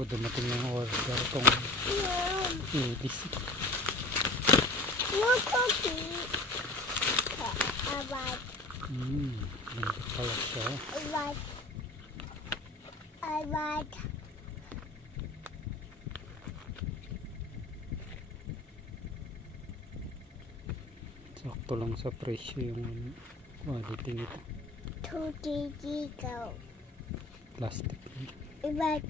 po dumating yung order itong ABC. No cookie. Ganda pala siya. I want. Sakto lang sa presyo yung quality nito. 2 kg go. Plastic. I want.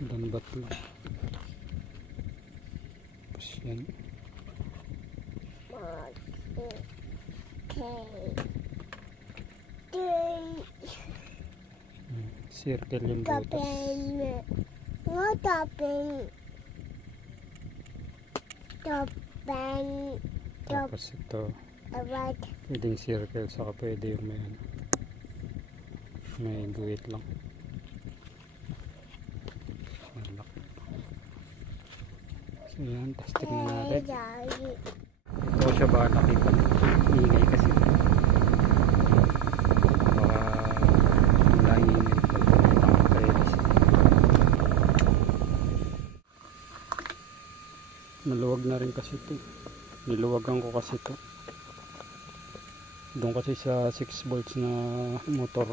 Lambat lang. Tapos yan. Circle yung butas. Tapos ito. Pwedeng circle, saka pwede yung may guhit lang. Malaki. So yan, testing na natin. Ito siya ba nakita? Ingay kasi. Baka langin ito. Maluwag na rin kasi ito. Niluwagan ko kasi ito. Doon kasi sa 6 volts na motor,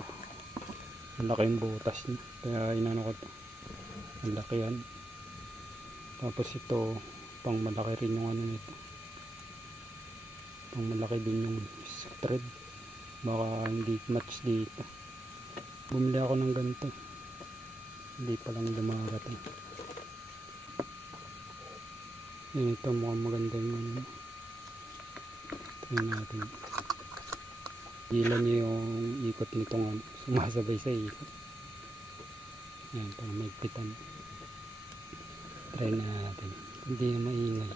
ang laki yung butas niya. Kaya inano ko ito. Ang laki yan. Tapos ito, pang malaki rin yung ano nito. Pang malaki din yung thread. Baka hindi match dito. Bumili ako ng ganito. Hindi pa lang dumarating. Ito mukhang maganda yung try natin. Gilan niyo yung ikot nitong sumasabay sa ikot. Ayan, para maigpitan. Try natin. Hindi na maingay.